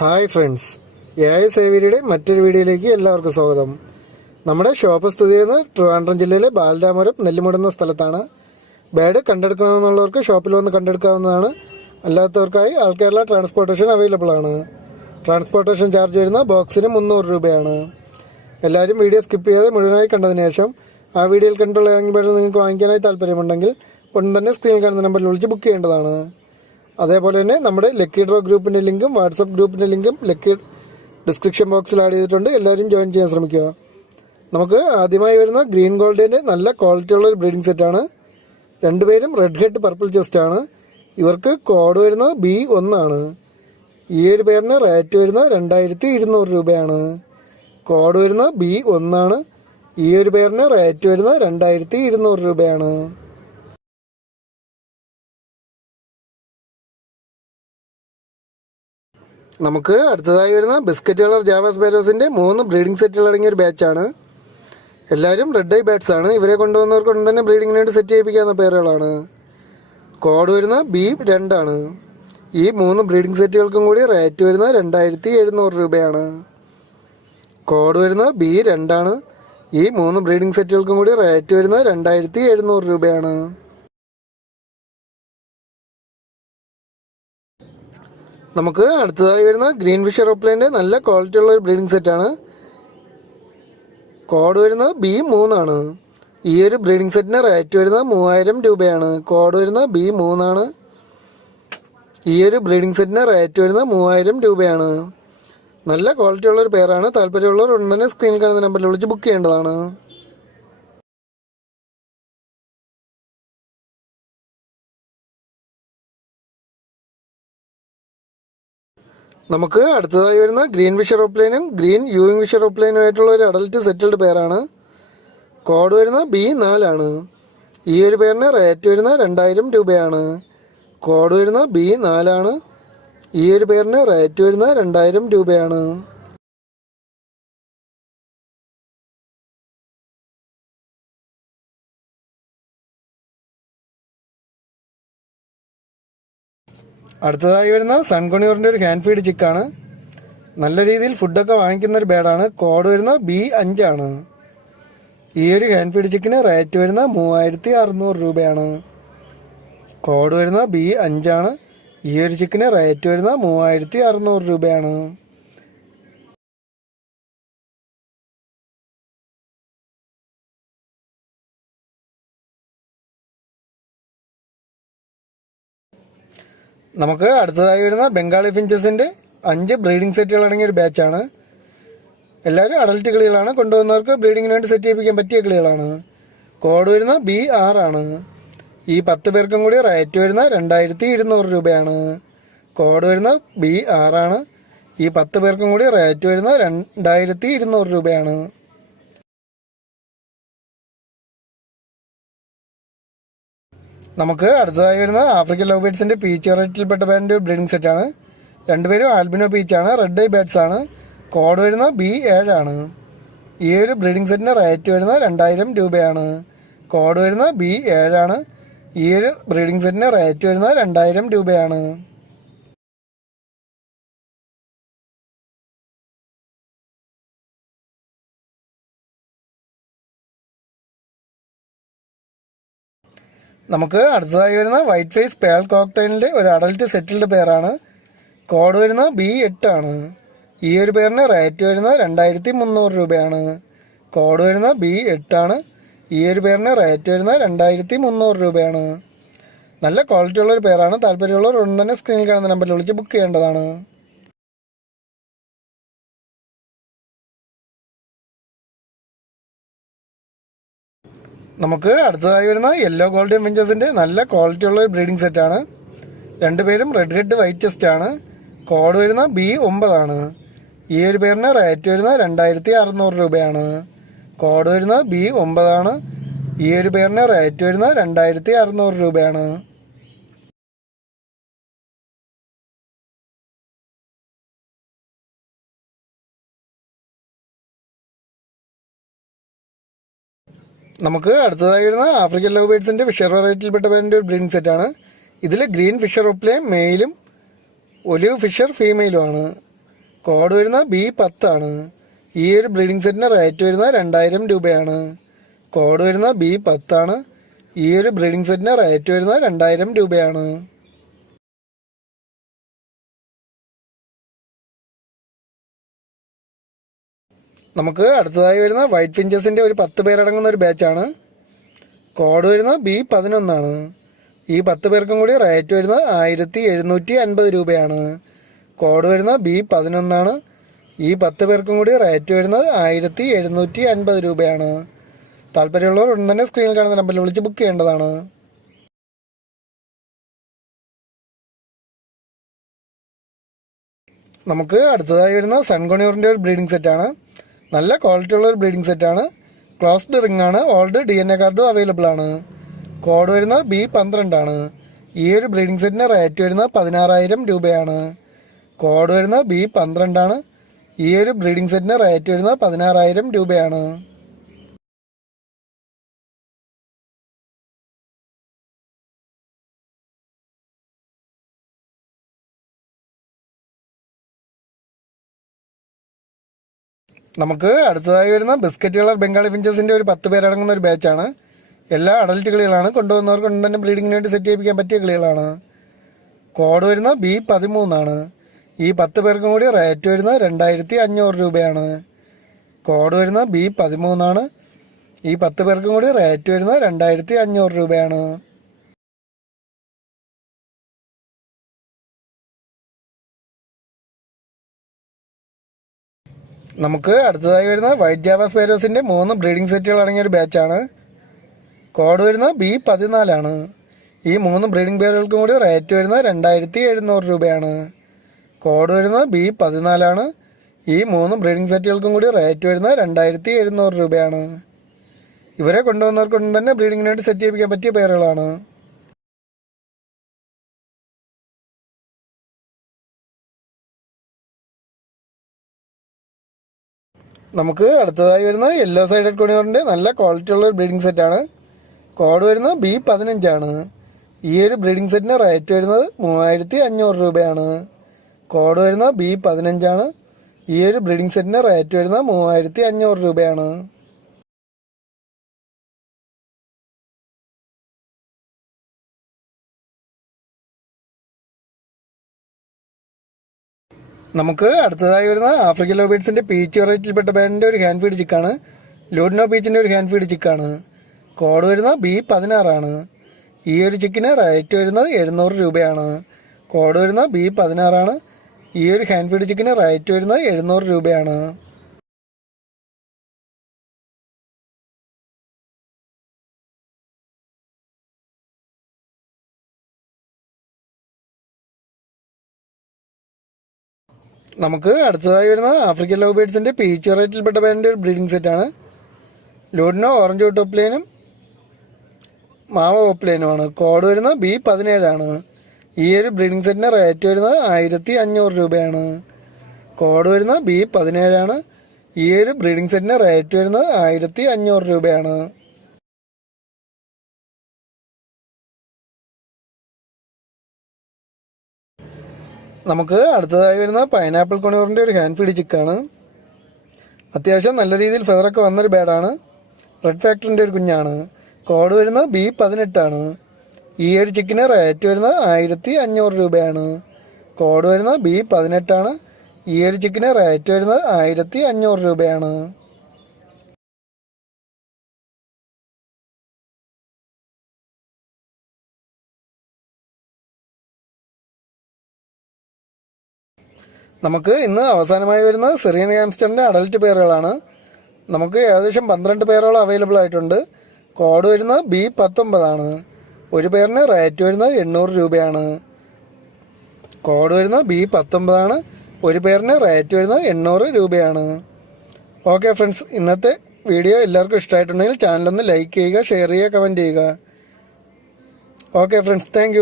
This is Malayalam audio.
ഹായ് ഫ്രണ്ട്സ്, സേവിയരുടെ മറ്റൊരു വീഡിയോയിലേക്ക് എല്ലാവർക്കും സ്വാഗതം. നമ്മുടെ ഷോപ്പ് സ്ഥിതി ചെയ്യുന്നത് ട്രിവാൻഡ്രം ജില്ലയിലെ ബാലരാമപുരം നെല്ലിമുട് എന്ന സ്ഥലത്താണ്. ബേഡ് കണ്ടെടുക്കണമെന്നുള്ളവർക്ക് ഷോപ്പിൽ വന്ന് കണ്ടെടുക്കാവുന്നതാണ്. അല്ലാത്തവർക്കായി ആൾ കേരള ട്രാൻസ്പോർട്ടേഷൻ അവൈലബിൾ ആണ്. ട്രാൻസ്പോർട്ടേഷൻ ചാർജ് വരുന്ന ബോക്സിന് 300 രൂപയാണ്. എല്ലാവരും വീഡിയോ സ്കിപ്പ് ചെയ്യാതെ മുഴുവനായി കണ്ടതിന് ശേഷം ആ വീഡിയോയിൽ കണ്ടുള്ള ഏതെങ്കിലും ബേഡ് നിങ്ങൾക്ക് വാങ്ങിക്കാനായി താല്പര്യമുണ്ടെങ്കിൽ ഉടൻ തന്നെ സ്ക്രീനിൽ കാണുന്ന നമ്പറിൽ വിളിച്ച് ബുക്ക് ചെയ്യേണ്ടതാണ്. അതേപോലെ തന്നെ നമ്മുടെ ലക്കി ഡ്രോ ഗ്രൂപ്പിൻ്റെ ലിങ്കും വാട്സപ്പ് ഗ്രൂപ്പിൻ്റെ ലിങ്കും ലക്കി ഡിസ്ക്രിപ്ഷൻ ബോക്സിൽ ആഡ് ചെയ്തിട്ടുണ്ട്. എല്ലാവരും ജോയിൻ ചെയ്യാൻ ശ്രമിക്കുക. നമുക്ക് ആദ്യമായി വരുന്ന ഗ്രീൻ ഗോൾഡിൻ്റെ നല്ല ക്വാളിറ്റിയുള്ള ഒരു ബ്രീഡിംഗ് സെറ്റാണ്. രണ്ടുപേരും റെഡ് ഹെഡ് പർപ്പിൾ ചെസ്റ്റ് ആണ്. ഇവർക്ക് കോഡ് വരുന്നത് B1 ആണ്. ഈ ഒരു പേരിന് റേറ്റ് വരുന്നത് 2200 രൂപയാണ്. കോഡ് വരുന്നത് B1 ആണ്. ഈ ഒരു പേരിന് റേറ്റ് വരുന്നത് 2200 രൂപയാണ്. നമുക്ക് അടുത്തതായി വരുന്ന ബിസ്ക്കറ്റ് കളർ ജാവ സ്പാരോസിൻ്റെ 3 ബ്രീഡിംഗ് സെറ്റുകൾ അടങ്ങിയ ഒരു ബാച്ചാണ്. എല്ലാവരും റെഡ് ഐ ബാറ്റ്സ് ആണ്. ഇവരെ കൊണ്ടുവന്നവർക്ക് ഉടൻ തന്നെ ബ്രീഡിങ്ങിന് വേണ്ടി സെറ്റ് ചെയ്യിപ്പിക്കാവുന്ന പേരുകളാണ്. കോഡ് വരുന്ന B2 ആണ്. ഈ 3 ബ്രീഡിംഗ് സെറ്റുകൾക്കും കൂടി റേറ്റ് വരുന്നത് 2700 രൂപയാണ്. കോഡ് വരുന്നത് B2 ആണ്. ഈ 3 ബ്രീഡിംഗ് സെറ്റുകൾക്കും കൂടി റേറ്റ് വരുന്നത് 2700 രൂപയാണ്. നമുക്ക് അടുത്തതായി വരുന്ന ഗ്രീൻ ഫിഷർ ഓപ്ലൈൻ്റെ നല്ല ക്വാളിറ്റി ഉള്ള ഒരു ബ്രീഡിംഗ് സെറ്റാണ്. കോഡ് വരുന്നത് B3 ആണ്. ഈ ഒരു ബ്രീഡിംഗ് സെറ്റിന് റേറ്റ് വരുന്നത് 3000 രൂപയാണ്. കോഡ് വരുന്നത് B3 ആണ്. ഈ ഒരു ബ്രീഡിംഗ് സെറ്റിന് റേറ്റ് വരുന്നത് 3000 രൂപയാണ്. നല്ല ക്വാളിറ്റി ഉള്ള ഒരു പേരാണ്. താല്പര്യമുള്ളവർ ഉടൻ തന്നെ സ്ക്രീനിൽ കാണുന്ന നമ്പറിൽ വിളിച്ച് ബുക്ക് ചെയ്യേണ്ടതാണ്. നമുക്ക് അടുത്തതായി വരുന്ന ഗ്രീൻ ഫിഷർ ഓപ്ലൈനും ഗ്രീൻ യൂയിങ് ഫിഷർ ഓപ്ലൈനും ആയിട്ടുള്ള ഒരു അഡൽട്ട് സെറ്റിൽഡ് പേരാണ്. കോഡ് വരുന്നത് B4 ആണ്. ഈ ഒരു പേരിന് റേറ്റ് വരുന്നത് 2000 രൂപയാണ്. കോഡ് വരുന്നത് B4 ആണ്. ഈ ഒരു പേരിന് റേറ്റ് വരുന്നത് 2000 രൂപയാണ്. അടുത്തതായി വരുന്ന സൺകൊണിയൂറിൻ്റെ ഒരു ഹാൻഡ് ഫീഡ് ചിക്കാണ്. നല്ല രീതിയിൽ ഫുഡൊക്കെ വാങ്ങിക്കുന്ന ഒരു ബേഡാണ്. കോഡ് വരുന്നത് B5 ആണ്. ഈ ഒരു ഹാൻഡ് ഫീഡ് ചിക്കിന് റേറ്റ് വരുന്നത് 3600 രൂപയാണ്. കോഡ് വരുന്നത് B5 ആണ്. ഈ ഒരു ചിക്കിന് റേറ്റ് വരുന്നത് 3600 രൂപയാണ്. നമുക്ക് അടുത്തതായി വരുന്ന ബംഗാളി ഫിഞ്ചസിൻ്റെ 5 ബ്രീഡിംഗ് സെറ്റുകൾ അടങ്ങിയ ഒരു ബാച്ചാണ്. എല്ലാവരും അഡൽട്ട് കിളികളാണ്. കൊണ്ടുവന്നവർക്ക് ബ്രീഡിങ്ങിന് വേണ്ടി സെറ്റ് ചെയ്യിപ്പിക്കാൻ പറ്റിയ കിളികളാണ്. കോഡ് വരുന്നത് B6 ആണ്. ഈ 10 പേർക്കും കൂടി റേറ്റ് വരുന്നത് 2200 രൂപയാണ്. കോഡ് വരുന്നത് B6 ആണ്. ഈ 10 പേർക്കും കൂടി റേറ്റ് വരുന്നത് 2200 രൂപയാണ്. നമുക്ക് അടുത്തതായി വരുന്ന ആഫ്രിക്കൻ ലവ് ബേഡ്സിൻ്റെ പീച്ച് വെറൈറ്റിയിൽപ്പെട്ട ബാൻഡ് ബ്രീഡിംഗ് സെറ്റാണ്. രണ്ടുപേരും ആൽബിനോ പീച്ചാണ്. റെഡ് ഐ ബാറ്റ്സ് ആണ്. കോഡ് വരുന്നത് B7 ആണ്. ഈ ഒരു ബ്രീഡിംഗ് സെറ്റിന് റേറ്റ് വരുന്നത് 2000 രൂപയാണ്. കോഡ് വരുന്നത് B7 ആണ്. ഈ ഒരു ബ്രീഡിംഗ് സെറ്റിന് റേറ്റ് വരുന്നത് 2000 രൂപയാണ്. നമുക്ക് അടുത്തതായി വരുന്ന വൈറ്റ് ഫേസ് പേൾ കോക്ടൈലിൻ്റെ ഒരു അഡൽട്ട് സെറ്റിൽഡ് പേരാണ്. കോഡ് വരുന്നത് B8 ആണ്. ഈ ഒരു പേരിന് റേറ്റ് വരുന്നത് 2300 രൂപയാണ്. കോഡ് വരുന്നത് B8 ആണ്. ഈ ഒരു പേരിന് റേറ്റ് വരുന്നത് 2300 രൂപയാണ്. നല്ല ക്വാളിറ്റി ഉള്ളൊരു പേരാണ്. താല്പര്യമുള്ളവർ ഉടൻ തന്നെ സ്ക്രീനിൽ കാണുന്ന നമ്പറിൽ വിളിച്ച് ബുക്ക് ചെയ്യേണ്ടതാണ്. നമുക്ക് അടുത്തതായി വരുന്ന യെല്ലോ ഗോൾഡൻ ഫിഞ്ചസിൻ്റെ നല്ല ക്വാളിറ്റി ഉള്ള ഒരു ബ്രീഡിംഗ് സെറ്റാണ്. രണ്ടുപേരും റെഡ് ഹെഡ് വൈറ്റ് ചെസ്റ്റ് ആണ്. കോഡ് വരുന്നത് B9 ആണ്. ഈ ഒരു പേരിന് റേറ്റ് വരുന്നത് 2600 രൂപയാണ്. കോഡ് വരുന്നത് B9 ആണ്. ഈ ഒരു പേരിന് റേറ്റ് വരുന്നത് 2600 രൂപയാണ്. നമുക്ക് അടുത്തതായി വരുന്ന ആഫ്രിക്കൻ ലവ് ബേഡ്സിൻ്റെ ഫിഷർ വെറൈറ്റിയിൽപ്പെട്ട ഒരു ബ്രീഡിംഗ് സെറ്റാണ്. ഇതിൽ ഗ്രീൻ ഫിഷർ ഒപ്ലയും മെയിലും ഒലിവ് ഫിഷർ ഫീമെയിലുമാണ്. കോഡ് വരുന്നത് B10 ആണ്. ഈ ഒരു ബ്രീഡിംഗ് സെറ്റിന് റേറ്റ് വരുന്നത് 2000 രൂപയാണ്. കോഡ് വരുന്നത് B10 ആണ്. ഈ ഒരു ബ്രീഡിംഗ് സെറ്റിന് റേറ്റ് വരുന്നത് 2000 രൂപയാണ്. നമുക്ക് അടുത്തതായി വരുന്ന വൈറ്റ് ഫിഞ്ചസിൻ്റെ ഒരു 10 പേരടങ്ങുന്ന ഒരു ബാച്ചാണ്. കോഡ് വരുന്നത് B11 ആണ്. ഈ 10 പേർക്കും കൂടി റേറ്റ് വരുന്നത് 1750 രൂപയാണ്. കോഡ് വരുന്നത് B11 ആണ്. ഈ 10 പേർക്കും കൂടി റേറ്റ് വരുന്നത് 1750 രൂപയാണ്. താല്പര്യമുള്ളവർ ഉടൻ തന്നെ സ്ക്രീനിൽ കാണുന്ന നമ്പറിൽ വിളിച്ച് ബുക്ക് ചെയ്യേണ്ടതാണ്. നമുക്ക് അടുത്തതായി വരുന്ന സൺകൊണിയൂറിൻ്റെ ഒരു ബ്രീഡിംഗ് സെറ്റാണ്. നല്ല ക്വാളിറ്റി ഉള്ള ഒരു ബ്രീഡിംഗ് സെറ്റാണ്. ക്ലോസ്ഡ് റിംഗ് ആണ്. ഓൾഡ് DNA കാർഡും അവൈലബിൾ ആണ്. കോഡ് വരുന്നത് B12 ആണ്. ഈ ഒരു ബ്രീഡിംഗ് സെറ്റിന് റേറ്റ് വരുന്നത് 16000 രൂപയാണ്. കോഡ് വരുന്നത് B12 ആണ്. ഈ ഒരു ബ്രീഡിംഗ് സെറ്റിന് റേറ്റ് വരുന്നത് 16000 രൂപയാണ്. നമുക്ക് അടുത്തതായി വരുന്ന ബിസ്ക്കറ്റ് കളർ ബംഗാളി ഫിഞ്ചസിൻ്റെ ഒരു 10 പേരടങ്ങുന്ന ഒരു ബാച്ചാണ്. എല്ലാ അഡൽറ്റ് കിളികളാണ്. കൊണ്ടുവന്നവർക്ക് കൊണ്ട് തന്നെ ബ്രീഡിങ്ങിന് വേണ്ടി സെറ്റ് ചെയ്യിപ്പിക്കാൻ പറ്റിയ കിളികളാണ്. കോഡ് വരുന്നത് B13 ആണ്. ഈ 10 പേർക്കും കൂടി റേറ്റ് വരുന്നത് 2500 രൂപയാണ്. കോഡ് വരുന്നത് B13 ആണ്. ഈ 10 പേർക്കും കൂടി റേറ്റ് വരുന്നത് 2500 രൂപയാണ്. നമുക്ക് അടുത്തതായി വരുന്ന വൈറ്റ് ജാവ സ്പൈരോസിൻ്റെ 3 ബ്രീഡിംഗ് സെറ്റുകൾ അടങ്ങിയ ഒരു ബാച്ചാണ്. കോഡ് വരുന്നത് B14 ആണ്. ഈ 3 ബ്രീഡിംഗ് പേരുകൾക്കും കൂടി റേറ്റ് വരുന്നത് 2700 രൂപയാണ്. കോഡ് വരുന്നത് B14 ആണ്. ഈ 3 ബ്രീഡിംഗ് സെറ്റുകൾക്കും കൂടി റേറ്റ് വരുന്നത് 2700 രൂപയാണ്. ഇവരെ കൊണ്ടുവന്നവർക്കൊന്നും തന്നെ ബ്രീഡിങ്ങിന് വേണ്ടി സെറ്റ് ചെയ്യിപ്പിക്കാൻ പറ്റിയ പേരുകളാണ്. നമുക്ക് അടുത്തതായി വരുന്ന യെല്ലോ സൈഡഡ് കൊണിയൂറിൻ്റെ നല്ല ക്വാളിറ്റി ഉള്ള ഒരു ബ്രീഡിംഗ് സെറ്റാണ്. കോഡ് വരുന്നത് B15 ആണ്. ഈ ഒരു ബ്രീഡിംഗ് സെറ്റിന് റേറ്റ് വരുന്നത് 3500 രൂപയാണ്. കോഡ് വരുന്നത് B15 ആണ്. ഈ ഒരു ബ്രീഡിംഗ് സെറ്റിന് റേറ്റ് വരുന്നത് 3500 രൂപയാണ്. നമുക്ക് അടുത്തതായി വരുന്ന ആഫ്രിക്കൻ ലോബീഡ്സിൻ്റെ പീച്ച് വെറൈറ്റിയിൽപ്പെട്ട ബാൻഡിൻ്റെ ഒരു ഹാൻഡ് ഫീഡ് ചിക്കാണ്. ലൂഡിനോ പീച്ചിൻ്റെ ഒരു ഹാൻഡ് ഫീഡ് ചിക്കാണ്. കോഡ് വരുന്നത് B16 ആണ്. ഈ ഒരു ചിക്കിന് റേറ്റ് വരുന്നത് 700 രൂപയാണ്. കോഡ് വരുന്നത് B16 ആണ്. ഈ ഒരു ഹാൻഡ് ഫീഡ് ചിക്കിന് റേറ്റ് വരുന്നത് 700 രൂപയാണ്. നമുക്ക് അടുത്തതായി വരുന്ന ആഫ്രിക്കൻ ലവ് ബേഡ്സിൻ്റെ പീച്ച് വെറൈറ്റിയിൽപ്പെട്ട ബാൻഡിൻ്റെ ഒരു ബ്രീഡിംഗ് സെറ്റാണ്. ലൂഡിനോ ഓറഞ്ച് ടോപ്പ്ലൈനും മാവ ഓപ്പ്ലൈനുമാണ്. കോഡ് വരുന്നത് B17 ആണ്. ഈ ഒരു ബ്രീഡിംഗ് സെറ്റിന് റേറ്റ് വരുന്നത് 1500 രൂപയാണ്. കോഡ് വരുന്നത് B17 ആണ്. ഈ ഒരു ബ്രീഡിംഗ് സെറ്റിന് റേറ്റ് വരുന്നത് 1500 രൂപയാണ്. നമുക്ക് അടുത്തതായി വരുന്ന പൈനാപ്പിൾ കൊണിയൂറിൻ്റെ ഒരു ഹാൻഡ് ഫീഡ് ചിക്കാണ്. അത്യാവശ്യം നല്ല രീതിയിൽ ഫെദറൊക്കെ വന്നൊരു ബാഡാണ്. റെഡ് ഫാക്ടറിൻ്റെ ഒരു കുഞ്ഞാണ്. കോഡ് വരുന്നത് B18 ആണ്. ഈ ഒരു ചിക്കിന് റേറ്റ് വരുന്നത് 1500 രൂപയാണ്. കോഡ് വരുന്നത് B18 ആണ്. ഈ ഒരു ചിക്കിന് റേറ്റ് വരുന്നത് 1500 രൂപയാണ്. നമുക്ക് ഇന്ന് അവസാനമായി വരുന്ന സിറിയൻ ഹാംസ്റ്ററിൻ്റെ അഡൽറ്റ് പേരുകളാണ്. നമുക്ക് ഏകദേശം 12 പേരോളം അവൈലബിൾ ആയിട്ടുണ്ട്. കോഡ് വരുന്നത് B19 ആണ്. ഒരു പേരിന് റേറ്റ് വരുന്നത് 800 രൂപയാണ്. കോഡ് വരുന്നത് B19 ആണ്. ഒരു പേരിന് റേറ്റ് വരുന്നത് 800 രൂപയാണ്. ഓക്കെ ഫ്രണ്ട്സ്, ഇന്നത്തെ വീഡിയോ എല്ലാവർക്കും ഇഷ്ടമായിട്ടുണ്ടെങ്കിൽ ചാനലൊന്ന് ലൈക്ക് ചെയ്യുക, ഷെയർ ചെയ്യുക, കമൻറ്റ് ചെയ്യുക. Okay friends, thank